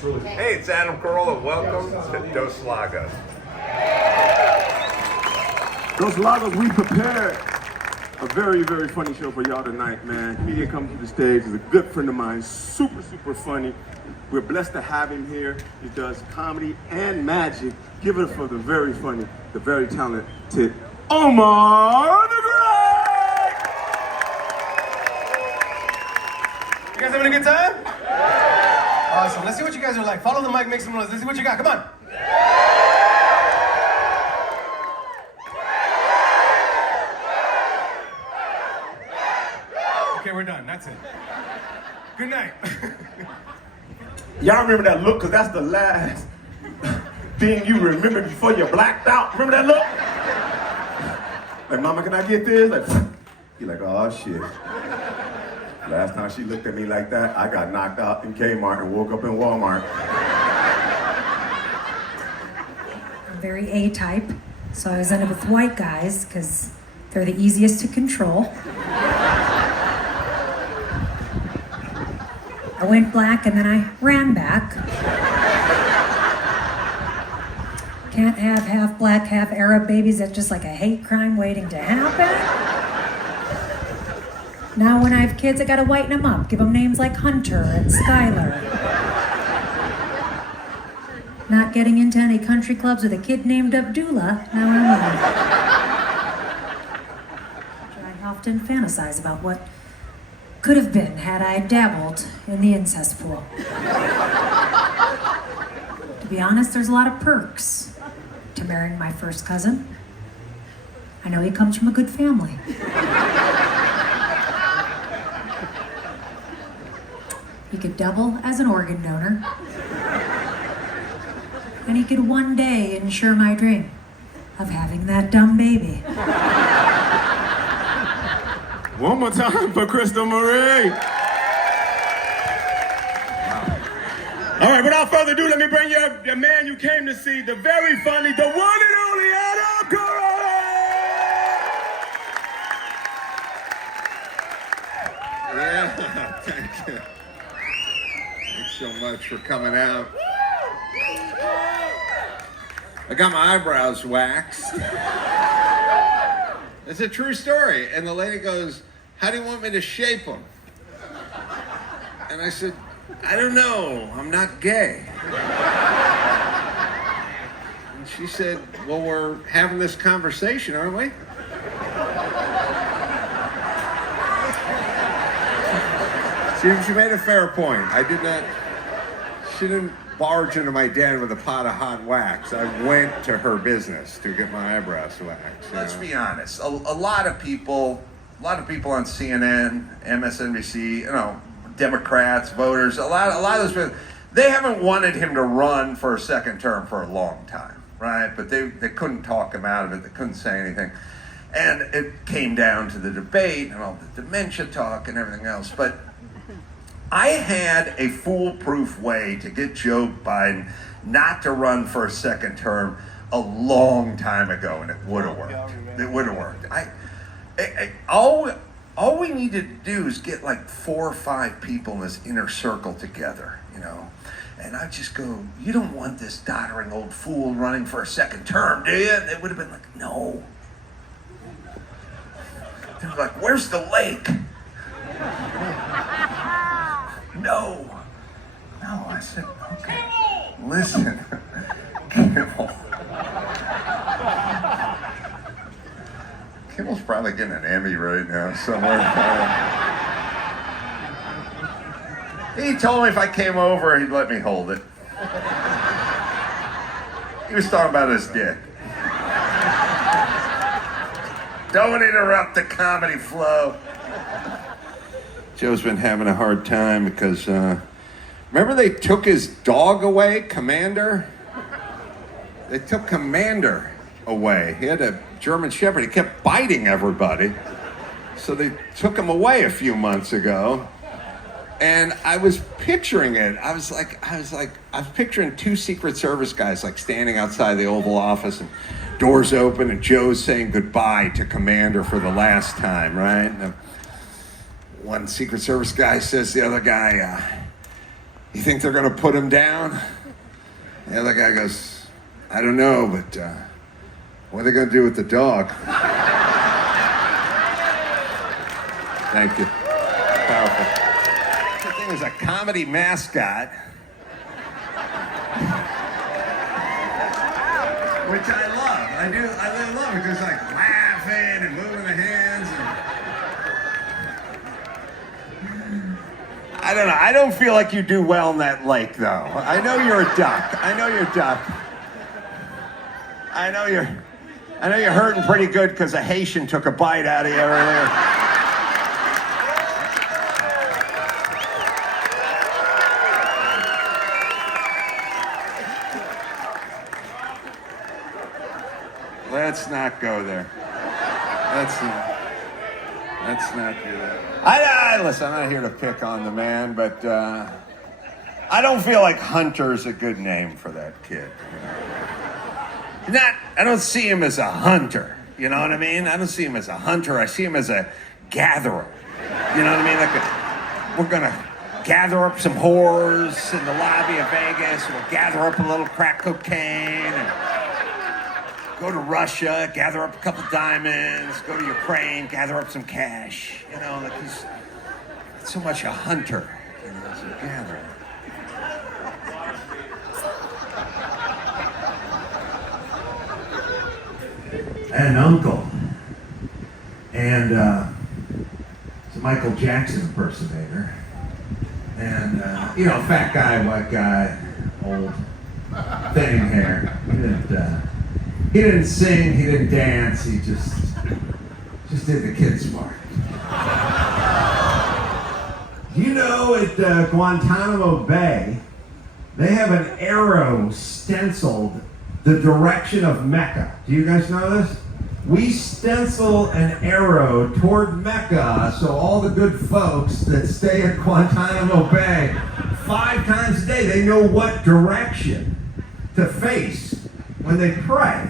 Hey, it's Adam Carolla. Welcome to Dos Lagos. Dos Lagos, we prepared a very, very funny show for y'all tonight, man. Comedian comes to the stage, is a good friend of mine, super, super funny. We're blessed to have him here. He does comedy and magic. Give it up for the very funny, the very talented Omar the Great! You guys having a good time? Awesome. Let's see what you guys are like. Follow the mic, make some noise. Let's see what you got. Come on. Okay, we're done. That's it. Good night. Y'all remember that look, because that's the last thing you remember before you blacked out. Remember that look? Like, mama, can I get this? Like, you're like, oh shit. Last time she looked at me like that, I got knocked out in Kmart and woke up in Walmart. I'm very A-type, so I was ended with white guys because they're the easiest to control. I went black and then I ran back. Can't have half black, half Arab babies. That's just like a hate crime waiting to happen. Now when I have kids, I gotta whiten them up. Give them names like Hunter and Skylar. Not getting into any country clubs with a kid named Abdullah. Now I'm on. I often fantasize about what could have been had I dabbled in the incest pool. To be honest, there's a lot of perks to marrying my first cousin. I know he comes from a good family. He could double as an organ donor. And he could one day ensure my dream of having that dumb baby. One more time for Crystal Marie. All right, without further ado, let me bring you the man you came to see, the very funny, the one and only Adam Carolla! Yeah, thank you. Thanks so much for coming out. I got my eyebrows waxed. It's a true story. And the lady goes, how do you want me to shape them? And I said, I don't know, I'm not gay. And she said, well, we're having this conversation, aren't we? She made a fair point. She didn't barge into my den with a pot of hot wax. I went to her business to get my eyebrows waxed. Let's be honest. A lot of people on CNN, MSNBC, Democrats, voters, a lot of those people, they haven't wanted him to run for a second term for a long time, right? But they couldn't talk him out of it. They couldn't say anything. And it came down to the debate and all the dementia talk and everything else. But I had a foolproof way to get Joe Biden not to run for a second term a long time ago, and it would have worked. It would have worked. All we need to do is get like 4 or 5 people in this inner circle together, And I just go, you don't want this doddering old fool running for a second term, do you? And they would have been like, no. They were like, where's the lake? No. I said, okay. Listen, Kimmel's probably getting an Emmy right now somewhere. He told me if I came over, he'd let me hold it. He was talking about his dick. Don't interrupt the comedy flow. Joe's been having a hard time because, remember they took his dog away, Commander? They took Commander away. He had a German Shepherd. He kept biting everybody. So they took him away a few months ago. And I was picturing it. I was picturing 2 Secret Service guys like standing outside the Oval Office and doors open and Joe's saying goodbye to Commander for the last time, right? And one Secret Service guy says to the other guy, You think they're gonna put him down? The other guy goes, I don't know, but what are they gonna do with the dog? Thank you. Powerful. The thing was a comedy mascot, which I love. I really love it because like laughing and moving the hands. I don't know. I don't feel like you do well in that lake, though. I know you're a duck. I know you're a duck. I know you're hurting pretty good because a Haitian took a bite out of you earlier. Let's not go there. Let's not do that. Listen, I'm not here to pick on the man, but I don't feel like Hunter's a good name for that kid. I don't see him as a hunter. You know what I mean? I don't see him as a hunter. I see him as a gatherer. You know what I mean? Like we're gonna gather up some whores in the lobby of Vegas. We'll gather up a little crack cocaine and go to Russia, gather up a couple diamonds, go to Ukraine, gather up some cash. You know, like he's not so much a hunter, you know, as a gatherer. I had an uncle, and he's a Michael Jackson impersonator. And, fat guy, white guy, old, thinning hair. He didn't sing, he didn't dance, he just did the kid's part. At Guantanamo Bay, they have an arrow stenciled the direction of Mecca. Do you guys know this? We stencil an arrow toward Mecca so all the good folks that stay at Guantanamo Bay 5 times a day, they know what direction to face when they pray.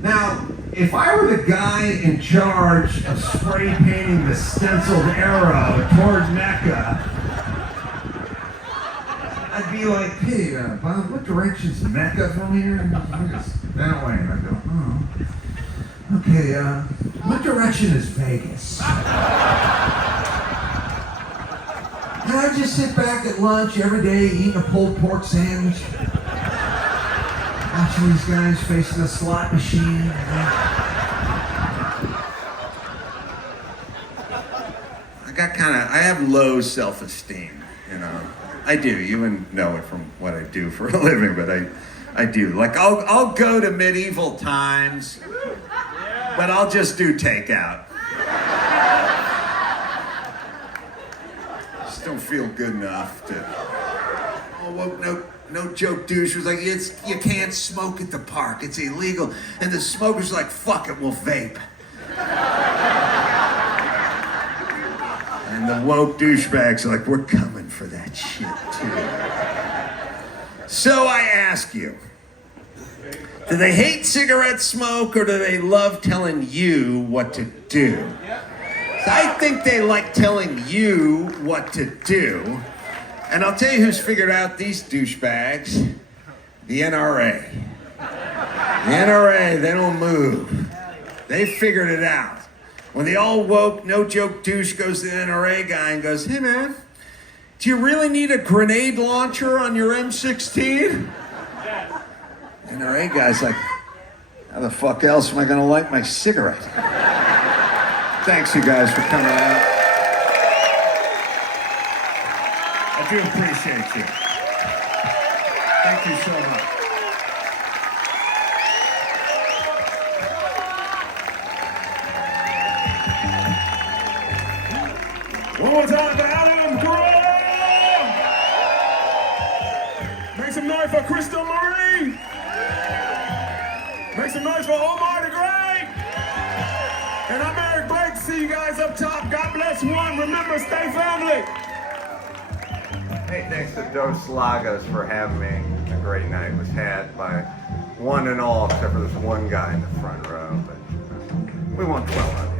Now, if I were the guy in charge of spray painting the stenciled arrow toward Mecca, I'd be like, hey, Bob, what direction's Mecca from here? It's that way. And I'd go, oh. Okay, what direction is Vegas? And I'd just sit back at lunch every day eating a pulled pork sandwich. Watching these guys facing the slot machine. I have low self-esteem, you know. I do. You wouldn't know it from what I do for a living, but I do. Like, I'll go to medieval times, but I'll just do takeout. Just don't feel good enough to. Oh, well, no joke douche was like, you can't smoke at the park. It's illegal. And the smoker's like, fuck it, we'll vape. And the woke douchebags are like, we're coming for that shit too. So I ask you, do they hate cigarette smoke or do they love telling you what to do? So I think they like telling you what to do. And I'll tell you who's figured out these douchebags. The NRA. The NRA, they don't move. They figured it out. When the all woke, no joke douche goes to the NRA guy and goes, hey man, do you really need a grenade launcher on your M16? The NRA guy's like, how the fuck else am I gonna light my cigarette? Thanks you guys for coming out. I do appreciate you. Thank you so much. One more time for Adam Carolla! Make some noise for Crystal Marie! Make some noise for Omar the Great! And I'm Eric Blake. See you guys up top. God bless one. Remember, stay family. Hey, thanks to Dos Lagos for having me. A great night was had by one and all, except for this one guy in the front row. But we won't dwell on